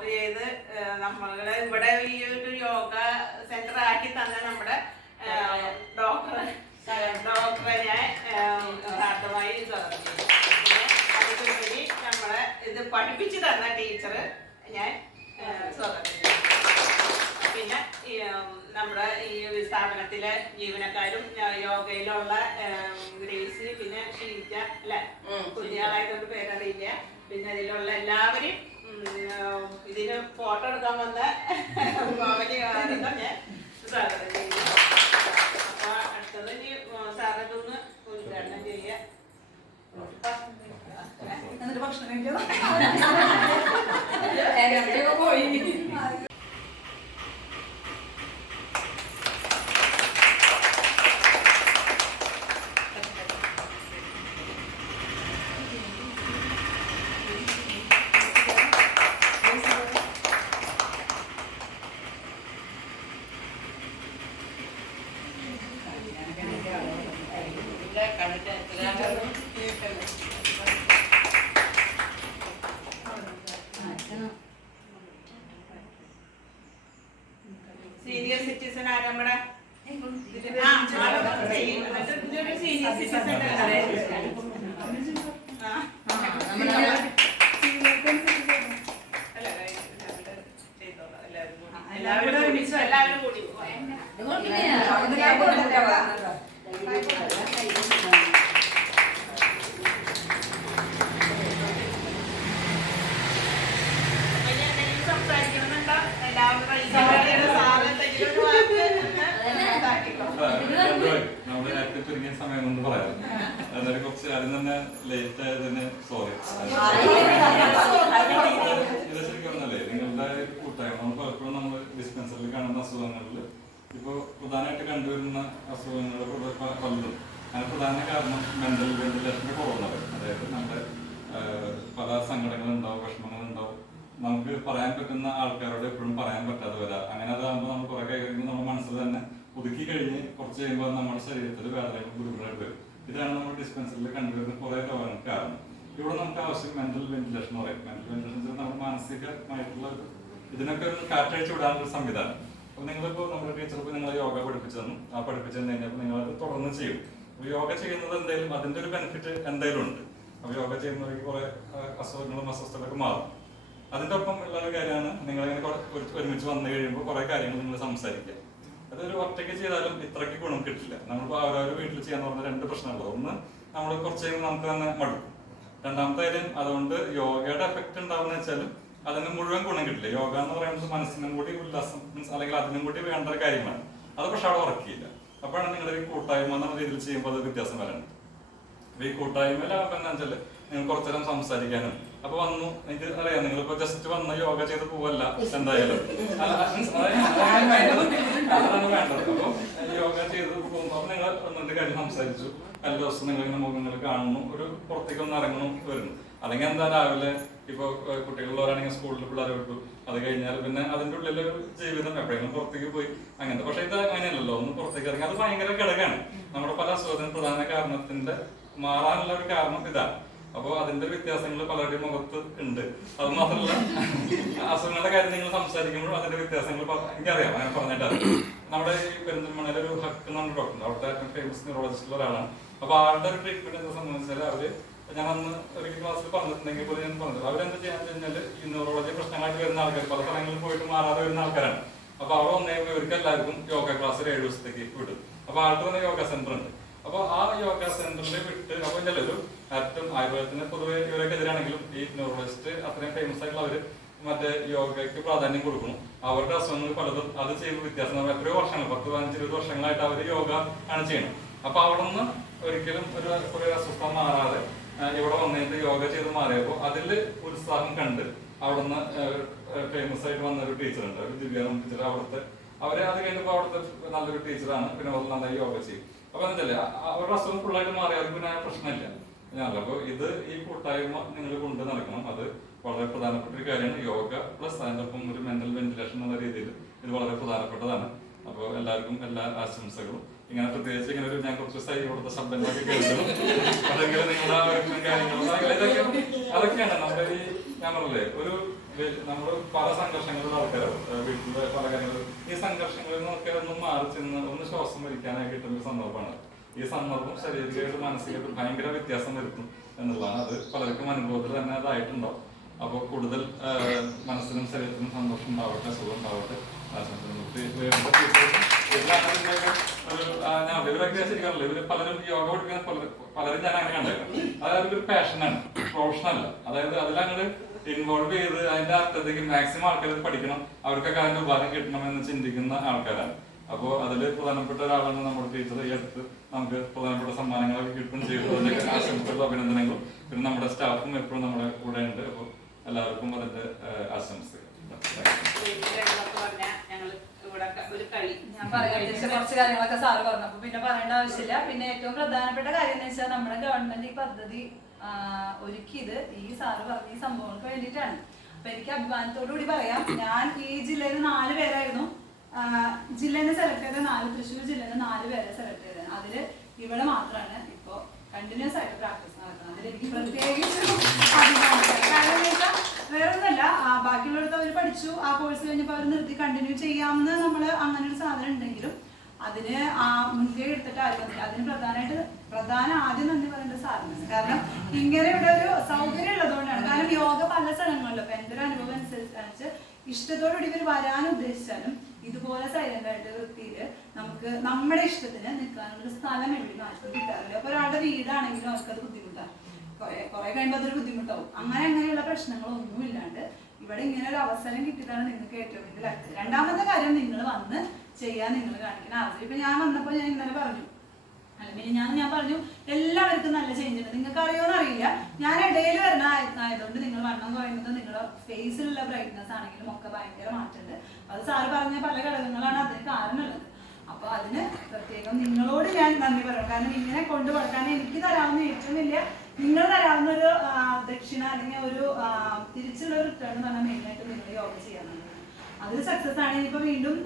Support ചെയ്ത് ഏഹ്, നമ്മളെ ഇവിടെ ഈ ഒരു യോഗ സെന്റർ ആക്കി തന്ന നമ്മുടെ ഡോക്ടർ ഡോക്ടറെ ഞാൻ പിന്നെ അതിലുപരി നമ്മളെ ഇത് പഠിപ്പിച്ചു തന്ന ടീച്ചർ ഞാൻ സ്വാഗതം പിന്നെ നമ്മുടെ ഈ സ്ഥാപനത്തിലെ ജീവനക്കാരും യോഗയിലുള്ള ഗ്രേസി പിന്നെ ഷീജ അല്ലെ? കുഞ്ഞാളായതുകൊണ്ട് പേരറിയില്ല. പിന്നെ അതിലുള്ള എല്ലാവരും ഇതിന് ഫോട്ടോ എടുക്കാൻ വന്ന. മാമന് ആരെയും ഞാൻ സ്വാഗതം ചെയ്യുന്നു അപ്പൊ അടുത്തത് ഇനി സാറിനൊന്ന് ഉദ്ഘാടനം ചെയ്യാം. എന്നിട്ട് ഭക്ഷണം കഴിക്കാം പോയി സീനിയർ സിറ്റിസൺ ആരാ നമ്മുടെ ആ, ആളൊക്കെ ചെയ്യും. എന്നിട്ട് ഇതൊരു സീനിയർ സിറ്റിസൺ അല്ലേ? ആ. അല്ല, ചെയ്തോളാം, എല്ലാവരും കൂടി. എല്ലാവരും കൂടി എല്ലാവരും കൂടി അപ്പൊ ഇനി എന്തെങ്കിലും സംസാരിക്കണമെന്നുണ്ടോ? എല്ലാവരും റൈസ് സാറ് എന്തെങ്കിലും ഒരു വാക്ക് ഒന്ന് ഇതാക്കിക്കോ. നമ്മുടെ നേരത്തെ ചുരുങ്ങിയ സമയം കൊണ്ട് പറയാം എന്നാലും കുറച്ച് ആദ്യം തന്നെ ലേറ്റ് ആയത് തന്നെ സോറി ഇത് ശരിക്കും നിങ്ങളുടെ കൂട്ടായ്മ പലപ്പോഴും നമ്മൾ ഡിസ്പെൻസറിൽ കാണുന്ന അസുഖങ്ങളിൽ ഇപ്പോൾ പ്രധാനമായിട്ട് കണ്ടുവരുന്ന അസുഖങ്ങൾ പലതും അതിന് പ്രധാന കാരണം മെന്റൽ വെന്റിലേഷന്റെ കുറവുണ്ടാവും അതായത് നമ്മുടെ പല സങ്കടങ്ങളുണ്ടാവും വിഷമങ്ങളുണ്ടാവും. നമുക്ക് പറയാൻ പറ്റുന്ന ആൾക്കാരോട് എപ്പോഴും പറയാൻ പറ്റാതെ വരാം. അങ്ങനെ അതാകുമ്പോൾ നമ്മൾ കുറെ കഴിയുമ്പോൾ നമ്മുടെ മനസ്സിൽ തന്നെ ഒതുക്കി കഴിഞ്ഞ് കുറച്ച് കഴിയുമ്പോൾ നമ്മുടെ ശരീരത്തിൽ വേദനകൾ ബുദ്ധിമുട്ടായിട്ട് വരും. ഇതാണ് നമ്മൾ ഡിസ്പെൻസറിൽ കണ്ടുവരുന്ന കുറെ രോഗങ്ങൾക്ക് കാരണം. ഇവിടെ നമുക്ക് ആവശ്യം മെന്റൽ വെന്റിലേഷൻ പറയും. മെന്റൽ വെന്റിലേഷൻ നമ്മുടെ മാനസികമായിട്ടുള്ള ഇതിനൊക്കെ ഒരു കാറ്റഴിച്ചു വിടാനുള്ള സംവിധാനം. അപ്പൊ നിങ്ങളിപ്പോ നമ്മുടെ ടീച്ചർ ഇപ്പൊ നിങ്ങൾ യോഗ പഠിപ്പിച്ചു തന്നു. ആ പഠിപ്പിച്ചു തന്നെ നിങ്ങൾ അത് തുടർന്ന് ചെയ്യും. അപ്പൊ യോഗ ചെയ്യുന്നത് എന്തായാലും അതിന്റെ ഒരു ബെനിഫിറ്റ് എന്തായാലും ഉണ്ട്. അപ്പൊ യോഗ ചെയ്യുന്നവർക്ക് കുറെ അസുഖങ്ങളും അസ്വസ്ഥതകളൊക്കെ മാറും. അതിന്റെ ഒപ്പം ഉള്ള ഒരു കാര്യമാണ് ഒരു- ഒരുമിച്ച് വന്നു കഴിയുമ്പോൾ കുറെ കാര്യങ്ങൾ നിങ്ങൾ സംസാരിക്കുക. അതൊരു ഒറ്റയ്ക്ക് ചെയ്താലും ഇത്രയ്ക്ക് ഗുണം കിട്ടില്ല. നമ്മളിപ്പോ അവരവരുടെ വീട്ടിൽ ചെയ്യാന്ന് പറഞ്ഞ രണ്ട് പ്രശ്നമുള്ളത് ഒന്ന് നമ്മൾ കുറച്ച് കഴിയുമ്പോൾ നമുക്ക് തന്നെ മടുക്കും. രണ്ടാമത്തെ കാര്യം അതുകൊണ്ട് യോഗയുടെ എഫക്റ്റ് ഉണ്ടാവുന്ന വെച്ചാൽ അതിന് മുഴുവൻ ഗുണം കിട്ടില്ല. യോഗ എന്ന് പറയുന്നത് മനസ്സിനും കൂടി ഉല്ലാസം മീൻസ് അല്ലെങ്കിൽ അതിനും കൂടി വേണ്ട കാര്യമാണ്. അത് പക്ഷെ അവിടെ ഉറക്കിയില്ല. അപ്പോഴാണ് നിങ്ങൾ ഈ കൂട്ടായ്മ എന്ന രീതിയിൽ ചെയ്യുമ്പോൾ അത് വ്യത്യാസം വരുന്നത് അപ്പൊ ഈ കൂട്ടായ്മയിലാകുമ്പോൾ എന്താ വെച്ചാൽ നിങ്ങൾ കുറച്ചേരം സംസാരിക്കാനും. അപ്പൊ വന്നു എനിക്ക് അറിയാം നിങ്ങളിപ്പോ ജസ്റ്റ് വന്ന യോഗ ചെയ്ത് പോവല്ല എന്തായാലും. അപ്പൊ യോഗ ചെയ്ത് പോകുമ്പോ നിങ്ങൾ ഒന്നിന്റെ കാര്യം സംസാരിച്ചു. നല്ല ദിവസം നിങ്ങൾ ഇങ്ങനെ മുഖങ്ങൾ കാണുന്നു. ഒരു പുറത്തേക്ക് ഒന്ന് ഇറങ്ങണം വരുന്നു. അല്ലെങ്കിൽ എന്താ രാവിലെ ഇപ്പൊ കുട്ടികളുള്ളവരാണെങ്കിൽ സ്കൂളിൽ പിള്ളേരെ വിട്ടു. അത് കഴിഞ്ഞാൽ പിന്നെ അതിന്റെ ഉള്ളിൽ ജീവിതം എപ്പോഴെങ്കിലും പുറത്തേക്ക് പോയി. അങ്ങനത്തെ പക്ഷെ ഇത് അങ്ങനെയല്ലല്ലോ. ഒന്ന് പുറത്തേക്ക് ഇറങ്ങി അത് ഭയങ്കര ഘടകമാണ്. നമ്മുടെ പല അസുഖത്തിന് പ്രധാന കാരണത്തിന്റെ മാറാനുള്ള ഒരു കാരണം ഇതാണ് അപ്പോ അതിന്റെ വ്യത്യാസങ്ങൾ പലരുടെയും മുഖത്ത് ഉണ്ട്. അത് മാത്രമല്ല അസുഖങ്ങളുടെ കാര്യം നിങ്ങൾ സംസാരിക്കുമ്പോൾ അതിന്റെ വ്യത്യാസങ്ങൾ എനിക്കറിയാം. അങ്ങനെ പറഞ്ഞിട്ടാണ് നമ്മുടെ ഈ പെരിന്തൽമണ്ണയിലെ ഒരു ഹക്ക് എന്ന് പറഞ്ഞ ഡോക്ടർ അവിടുത്തെ ഫേമസ് ന്യൂറോളജിസ്റ്റ് ഒരാളാണ്. അപ്പൊ ആളുടെ ഒരു ട്രീറ്റ്മെന്റ് എന്താ സംബന്ധിച്ചാൽ അവർ ഞാൻ അന്ന് ഒരു ക്ലാസ്സിൽ പറഞ്ഞിട്ടുണ്ടെങ്കിൽ പോലും ഞാൻ പറഞ്ഞത് അവരെന്താ ചെയ്യാന്ന് വെച്ചാൽ ഈ ന്യൂറോളജി പ്രശ്നങ്ങളായിട്ട് വരുന്ന ആൾക്കാർ പല സ്ഥലങ്ങളിൽ പോയിട്ട് മാറാതെ വരുന്ന ആൾക്കാരാണ്. അപ്പൊ അവിടെ വന്നേ ഇവർക്ക് എല്ലാവർക്കും യോഗ ക്ലാസ് ഒരു ഏഴ് ദിവസത്തേക്ക് വിടും. അപ്പൊ ആൾക്ക് തന്നെ യോഗ സെന്റർ ഉണ്ട്. അപ്പൊ ആ യോഗ സെന്ററിൽ വിട്ട് അപ്പൊ ചിലരും അറ്റം ആയുർവേദത്തിന് പൊതുവെ ഇവരൊക്കെ എതിരാണെങ്കിലും ഈ ന്യൂറോളജിസ്റ്റ് അത്രയും ഫേമസ് ആയിട്ടുള്ള അവർ മറ്റേ യോഗയ്ക്ക് പ്രാധാന്യം കൊടുക്കണം അവരുടെ അസുഖങ്ങൾ പലതും അത് ചെയ്യുന്ന വ്യത്യാസം നമ്മൾ എത്രയോ വർഷങ്ങൾ പത്ത് പതിനഞ്ച് ഇരുപത് വർഷങ്ങളായിട്ട് അവർ യോഗ ആണ് ചെയ്യണം അപ്പൊ അവിടെ നിന്ന് ഒരിക്കലും ഒരു അസ്വസ്ഥത മാറാതെ ഇവിടെ വന്നിട്ട് യോഗ ചെയ്ത് മാറിയപ്പോൾ അതിൽ ഉത്സാഹം കണ്ട് അവിടുന്ന് ഫേമസ് ആയിട്ട് വന്ന ഒരു ടീച്ചർ ഉണ്ട്. ഒരു ദിവ്യാനം ടീച്ചർ അവിടുത്തെ അവരെ അത് കഴിഞ്ഞപ്പോൾ അവിടുത്തെ നല്ലൊരു ടീച്ചറാണ് പിന്നെ അവർ നന്നായി യോഗ ചെയ്യും. അപ്പൊ എന്താ അവരുടെ അസുഖം ഫുള്ളായിട്ട് മാറിയാൽ പിന്നെ പ്രശ്നമില്ല. അപ്പൊ ഇത് ഈ കൂട്ടായ്മ നിങ്ങൾ കൊണ്ട് നടക്കണം. അത് വളരെ പ്രധാനപ്പെട്ട ഒരു കാര്യമാണ്. യോഗ പ്ലസ് അതിന്റെ ഒപ്പം ഒരു മെന്റൽ വെന്റിലേഷൻ എന്ന രീതിയിൽ ഇത് വളരെ പ്രധാനപ്പെട്ടതാണ്. അപ്പോൾ എല്ലാവർക്കും എല്ലാ ആശംസകളും. ഇങ്ങനെ പ്രത്യേകിച്ച് ഇങ്ങനെ ഒരു ഞാൻ കുറച്ച് ദിവസമായി ഇവിടുത്തെ ശബ്ദങ്ങളൊക്കെ കേൾക്കുന്നു. അതെങ്കിലും നിങ്ങളുടെ കാര്യങ്ങളും ഇതൊക്കെ അതൊക്കെയാണ് നമ്മുടെ ഈ ഞാൻ പറഞ്ഞില്ലേ ഒരു നമ്മൾ പല സംഘർഷങ്ങളും ആൾക്കാർ വീട്ടിലെ പല കാര്യങ്ങളും. ഈ സംഘർഷങ്ങളിൽ നിന്നൊക്കെ ഒന്ന് മാറി ചെന്ന് ഒന്ന് ശ്വാസം വലിക്കാനായി കിട്ടുന്ന ഒരു സന്ദർഭമാണ്. ഈ സന്ദർഭം ശാരീരികമായിട്ട് മാനസികമായിട്ട് ഭയങ്കര വ്യത്യാസം വരുത്തും എന്നുള്ളതാണ്. അത് പലർക്കും അനുഭവത്തിൽ തന്നെ അതായിട്ടുണ്ടാവും അപ്പോൾ കൂടുതൽ മനസ്സിനും ശരീരത്തിനും സന്തോഷം ഉണ്ടാവട്ടെ സുഖം ഉണ്ടാവട്ടെ. ആശംസിക്കുന്നു. ഒരു, ഞാൻ ഇവരൊക്കെ ശരിക്കാണല്ലോ ഇവർ പലരും യോഗ പഠിക്കുന്ന പലരും ഞാൻ അങ്ങനെ കണ്ടേക്കാം അതായത് ഒരു പാഷനാണ് പ്രൊഫഷണൽ അതായത് അതിലങ്ങോട്ട് ഇൻവോൾവ് ചെയ്ത് അതിന്റെ അർത്ഥത്തേക്ക് മാക്സിമം ആൾക്കാർ പഠിക്കണം അവർക്കൊക്കെ അതിന്റെ ഉപകാരം കിട്ടണം എന്ന് ചിന്തിക്കുന്ന ആൾക്കാരാണ് അപ്പോൾ അതിൽ പ്രധാനപ്പെട്ട ഒരാളാണ് നമ്മുടെ ടീച്ചർ ഈ അടുത്ത് നമുക്ക് പ്രധാനപ്പെട്ട സമ്മാനങ്ങളൊക്കെ കിട്ടും ചെയ്തതിന്റെ ആശംസകളും അഭിനന്ദനങ്ങളും പിന്നെ നമ്മുടെ സ്റ്റാഫും എപ്പോഴും നമ്മുടെ കൂടെ ഉണ്ട് അപ്പോൾ എല്ലാവർക്കും അതിന്റെ ആശംസകൾ വീട്ടിലുള്ളതൊക്കെ പറഞ്ഞാൽ ഞങ്ങൾ ഇവിടെ ക- ഒരു കളി ഞാൻ പറയാം കുറച്ച് കാര്യങ്ങളൊക്കെ സാറ് പറഞ്ഞു അപ്പൊ പിന്നെ പറയേണ്ട ആവശ്യമില്ല. പിന്നെ ഏറ്റവും പ്രധാനപ്പെട്ട കാര്യം എന്ന് വെച്ചാൽ നമ്മുടെ ഗവൺമെന്റ് ഈ പദ്ധതി ഒരുക്കിയത് ഈ സാറ് പറഞ്ഞ ഈ സംഭവങ്ങൾക്ക് വേണ്ടിയിട്ടാണ്. അപ്പൊ എനിക്ക് അഭിമാനത്തോടു കൂടി പറയാം ഞാൻ ഈ ജില്ലയിൽ നാല് പേരായിരുന്നു. ജില്ലേനെ സെലക്ട് ചെയ്ത നാല് തൃശ്ശൂർ ജില്ലയിൽ നാല് പേരെ സെലക്ട് ചെയ്തത്. അതിൽ ഇവിടെ മാത്രമാണ് ഇപ്പോ കണ്ടിന്യൂസ് ആയിട്ട് പ്രാക്ടീസ് നടക്കുന്നത്. അതിൽ എനിക്ക് പ്രത്യേകിച്ച് അഭിമാനമായി. കാരണം എന്ന് വെച്ചാൽ വേറെ ഒന്നുമല്ല ആ, ബാക്കിയുള്ളവർക്ക് അവർ പഠിച്ചു. ആ കോഴ്സ് കഴിഞ്ഞപ്പോൾ അവർ നിർത്തി കണ്ടിന്യൂ ചെയ്യാമെന്ന് നമ്മൾ അങ്ങനെ ഒരു സാധനം ഉണ്ടെങ്കിലും അതിന് ആ മുൻകൈ എടുത്തിട്ട് ആരും വന്നില്ല. അതിന് പ്രധാനമായിട്ട് പ്രധാന ആദ്യം നന്ദി പറയേണ്ട സാധനം കാരണം ഇങ്ങനെ ഇവിടെ ഒരു സൗകര്യം ഉള്ളതുകൊണ്ടാണ്. കാരണം യോഗ പല സ്ഥലങ്ങളിലും അപ്പൊ എന്റെ ഒരു അനുഭവം അനുസരിച്ച് ഇഷ്ടത്തോടുകൂടി ഇവർ വരാൻ ഉദ്ദേശിച്ചാലും ഇതുപോലെ സൈലന്റ് ആയിട്ട് വൃത്തിയിൽ നമുക്ക് നമ്മുടെ ഇഷ്ടത്തിന് നിൽക്കാനുള്ള സ്ഥലം എവിടെയും ആർക്കും കിട്ടാറില്ല. അപ്പൊ ഒരാളുടെ വീടാണെങ്കിലും അവർക്കത് ബുദ്ധിമുട്ടാണ്. കുറെ കഴിയുമ്പോൾ അതൊരു ബുദ്ധിമുട്ടാവും. അങ്ങനെ അങ്ങനെയുള്ള പ്രശ്നങ്ങളൊന്നും ഇല്ലാണ്ട് ഇവിടെ ഇങ്ങനെ ഒരു അവസരം കിട്ടിയതാണ് നിങ്ങൾക്ക് ഏറ്റവും വലിയ ലക്ക് രണ്ടാമത്തെ കാര്യം നിങ്ങൾ വന്ന് ചെയ്യാൻ നിങ്ങൾ കാണിക്കുന്ന ആഗ്രഹം ഇപ്പൊ ഞാൻ വന്നപ്പോൾ ഞാൻ ഇന്നലെ പറഞ്ഞു. അല്ലെങ്കിൽ ഞാൻ ഞാൻ പറഞ്ഞു എല്ലാവർക്കും നല്ല ചേഞ്ച് ഉണ്ട്. നിങ്ങൾക്ക് അറിയോന്ന് അറിയില്ല. ഞാൻ ഇടയിൽ വരുന്ന ആയ- ആയതുകൊണ്ട് നിങ്ങൾ വണ്ണം കുറയുന്നത് നിങ്ങളുടെ ഫേസിലുള്ള ബ്രൈറ്റ്നസ് ആണെങ്കിലും ഒക്കെ ഭയങ്കര മാറ്റമുണ്ട്. അത് സാറ് പറഞ്ഞ പല ഘടകങ്ങളാണ് അതിന് കാരണമുള്ളത്. അപ്പൊ അതിന് പ്രത്യേകം നിങ്ങളോട് ഞാൻ നന്ദി പറയണം. കാരണം ഇങ്ങനെ കൊണ്ടുപോകാൻ എനിക്ക് തരാവുന്ന ഏറ്റവും വലിയ നിങ്ങൾ തരാവുന്ന ഒരു ദക്ഷിണ അല്ലെങ്കിൽ ഒരു തിരിച്ചുള്ള ഒരു റിട്ടേൺ എന്ന് പറഞ്ഞാൽ മെയിനായിട്ട് നിങ്ങൾ യോഗ ചെയ്യാന്നുള്ളത് അതിൽ സക്സസ് ആണ്. ഇപ്പൊ വീണ്ടും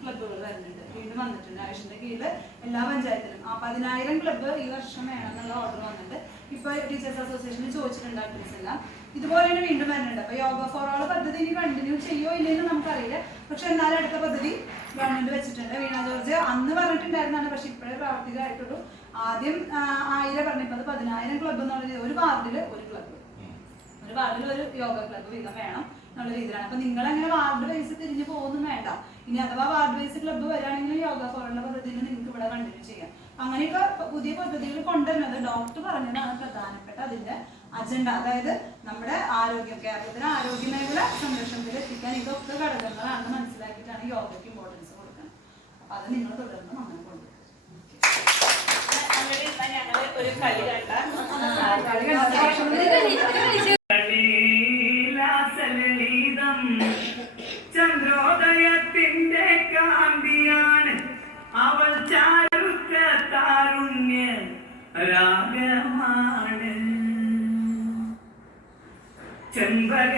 ക്ലബ്ബുകൾ വരുന്നുണ്ട്. വീണ്ടും വന്നിട്ടുണ്ട്. ആയുഷിന്റെ കീഴിൽ എല്ലാ പഞ്ചായത്തിലും. ആ പതിനായിരം ക്ലബ്ബ് ഈ വർഷം വേണമെന്നുള്ള ഓർഡർ വന്നിട്ട് ഇപ്പൊ ടീച്ചേഴ്സ് അസോസിയേഷനിൽ ചോദിച്ചിട്ടുണ്ട് അഡ്മിസ് എല്ലാം. ഇതുപോലെ തന്നെ വീണ്ടും വരുന്നുണ്ട്. അപ്പൊ യോഗ ഫോർ ഓൾ പദ്ധതി ഇനി കണ്ടിന്യൂ ചെയ്യോ ഇല്ലെന്ന് നമുക്കറിയില്ല. പക്ഷെ എന്നാലും അടുത്ത പദ്ധതി ഗവൺമെന്റ് വെച്ചിട്ടുണ്ട്. വീണ ജോർജ് അന്ന് പറഞ്ഞിട്ടുണ്ടായിരുന്നാണ് പക്ഷെ ഇപ്പോഴേ പ്രാവർത്തികമായിട്ടുള്ളൂ. ആദ്യം ആയിരം പറഞ്ഞിപ്പോ അത് പതിനായിരം ക്ലബ്ബ് എന്ന് രീതി- ഒരു വാർഡിൽ ഒരു ക്ലബ്ബ് ഒരു വാർഡിൽ ഒരു യോഗ ക്ലബ്ബ് വീതം വേണം എന്നുള്ള രീതിയിലാണ്. അപ്പൊ നിങ്ങൾ അങ്ങനെ വാർഡ് വൈസ് തിരിഞ്ഞു പോകുന്നു വേണ്ട. ഇനി അഥവാ വാർഡ് വൈസ് ക്ലബ്ബ് വരാണെങ്കിൽ യോഗ ഫോറുള്ള പദ്ധതിയിൽ നിങ്ങൾക്ക് ഇവിടെ കണ്ടിന്യൂ ചെയ്യാം. അങ്ങനെയൊക്കെ പുതിയ പദ്ധതികൾ കൊണ്ടുവരുന്നത് ഡോക്ടർ പറഞ്ഞതാണ് പ്രധാനപ്പെട്ട അതിന്റെ അജണ്ട അതായത് നമ്മുടെ ആരോഗ്യ കേരളത്തിന് ആരോഗ്യ മേഖല സംരക്ഷണത്തിൽ എത്തിക്കാൻ ഇതൊക്കെ ഘടകങ്ങളാണെന്ന് മനസ്സിലാക്കിയിട്ടാണ് യോഗയ്ക്ക് ഇമ്പോർട്ടൻസ് കൊടുക്കുന്നത്. അപ്പൊ അത് നിങ്ങൾ തുടർന്ന് അങ്ങനെ ഞങ്ങൾ ഒരു കളി കണ്ട ചന്ദ്രോദയത്തിന്റെ കാന്തിയാണ് അവൾ ചാരുക്ക താരുണ്യ രാഗമാണ്. ചന്ദ്രോദയത്തിന്റെ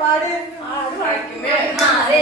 പാട്. ആ അത്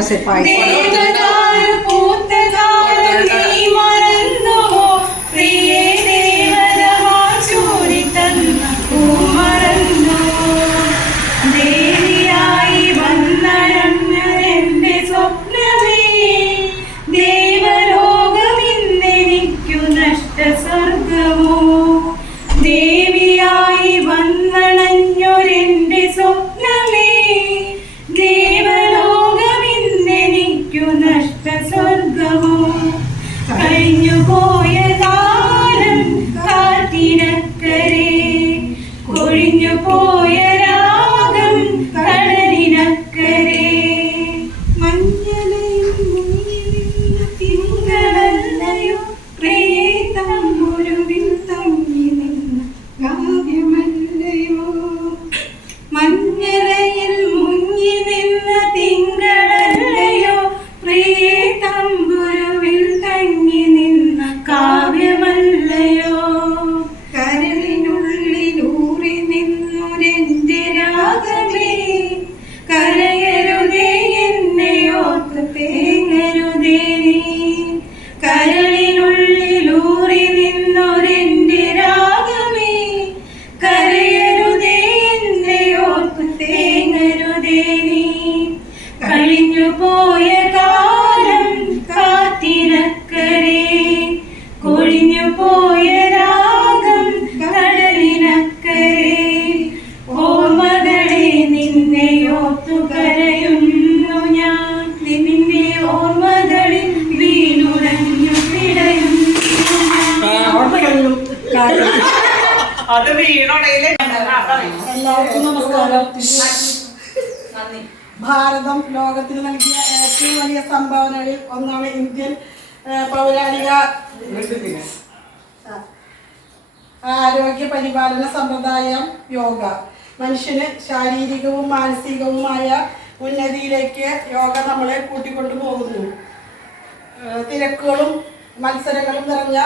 was advised. നമസ്കാരം. ഭാരതം ലോകത്തിന് നൽകിയ ഏറ്റവും വലിയ സംഭാവനകളിൽ ഒന്നാണ് ഇന്ത്യൻ പൗരാണിക ആരോഗ്യ പരിപാലന സമ്പ്രദായം യോഗ. മനുഷ്യന് ശാരീരികവും മാനസികവുമായ ഉന്നതിയിലേക്ക് യോഗ നമ്മളെ കൂട്ടിക്കൊണ്ടു പോകുന്നു. തിരക്കുകളും മത്സരങ്ങളും നിറഞ്ഞ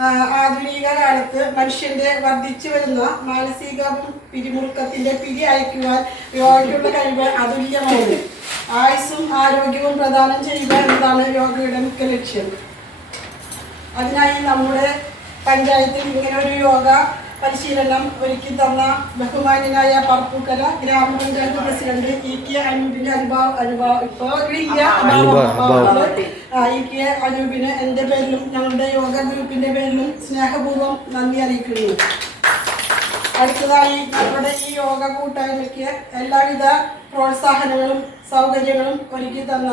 ആധുനിക കാലത്ത് മനുഷ്യന്റെ വർദ്ധിച്ചു വരുന്ന മാനസിക പിരിമുറുക്കത്തിന്റെ പിരി അയക്കുവാൻ യോഗയുടെ കഴിവ് അതുല്യമാണ്. ആയുസ്സും ആരോഗ്യവും പ്രദാനം ചെയ്യുക എന്നതാണ് യോഗയുടെ മുഖ്യ ലക്ഷ്യം. അതിനായി നമ്മുടെ പഞ്ചായത്തിൽ ഇങ്ങനെ ഒരു യോഗ പരിശീലനം ഒരുക്കി തന്ന ബഹുമാന്യനായ പറപ്പൂക്കര ഗ്രാമപഞ്ചായത്ത് പ്രസിഡന്റ് ഇ കെ അനൂപിന്റെ അനുഭവം. അനുഭവം. ഇപ്പൊ ഇ കെ അനൂപിന് എന്റെ പേരിലും ഞങ്ങളുടെ യോഗ ഗ്രൂപ്പിന്റെ പേരിലും സ്നേഹപൂർവം നന്ദി അറിയിക്കുന്നു. അടുത്തതായി നമ്മുടെ ഈ യോഗ കൂട്ടായ്മയ്ക്ക് എല്ലാവിധ പ്രോത്സാഹനങ്ങളും സൗകര്യങ്ങളും ഒരുക്കി തന്ന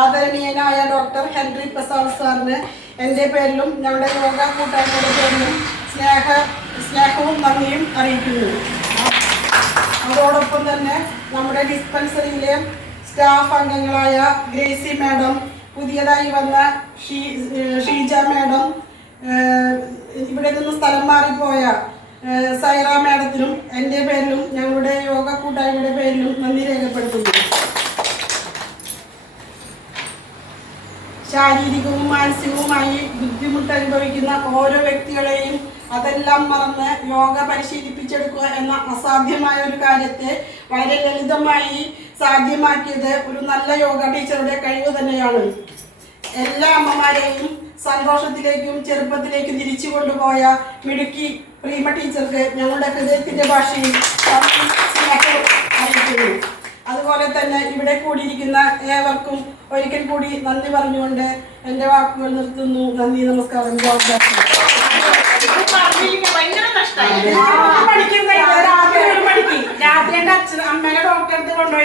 ആദരണീയനായ ഡോക്ടർ ഹെൻറി പ്രസാദ് സാറിന് എന്റെ പേരിലും ഞങ്ങളുടെ യോഗ കൂട്ടായ്മയുടെ പേരിലും സ്നേഹ സ്നേഹവും നന്ദിയും അറിയിക്കുന്നു. അതോടൊപ്പം തന്നെ നമ്മുടെ ഡിസ്പെൻസറിയിലെ സ്റ്റാഫ് അംഗങ്ങളായ ഗ്രേസി മാഡം പുതിയതായി വന്ന ഷീജ മാഡം ഇവിടെ നിന്ന് സ്ഥലം മാറിപ്പോയ സൈറ മാഡത്തിനും എന്റെ പേരിലും ഞങ്ങളുടെ യോഗ കൂട്ടായ്മയുടെ പേരിലും നന്ദി രേഖപ്പെടുത്തുന്നു. ശാരീരികവും മാനസികവുമായി ബുദ്ധിമുട്ട് അനുഭവിക്കുന്ന ഓരോ വ്യക്തികളെയും അതെല്ലാം മറന്ന് യോഗ പരിശീലിപ്പിച്ചെടുക്കുക എന്ന അസാധ്യമായ ഒരു കാര്യത്തെ വളരെ ലളിതമായി സാധ്യമാക്കിയത് ഒരു നല്ല യോഗ ടീച്ചറുടെ കഴിവ് തന്നെയാണ്. എല്ലാ അമ്മമാരെയും സന്തോഷത്തിലേക്കും ചെറുപ്പത്തിലേക്കും തിരിച്ചു കൊണ്ടുപോയ മിടുക്കി പ്രീമ ടീച്ചർക്ക് ഞങ്ങളുടെ ഹൃദയത്തിന്റെ ഭാഷയിൽ അറിയിക്കുന്നു അതുപോലെ തന്നെ ഇവിടെ കൂടിയിരിക്കുന്ന ഏവർക്കും ഒരിക്കൽ കൂടി നന്ദി പറഞ്ഞുകൊണ്ട് എന്റെ വാക്കുകൾ നിർത്തുന്നു നന്ദി നമസ്കാരം ഒരു രാത്രി അച്ഛൻ അമ്മേനെ ഡോക്ടറെ അടുത്ത് കൊണ്ടുപോയി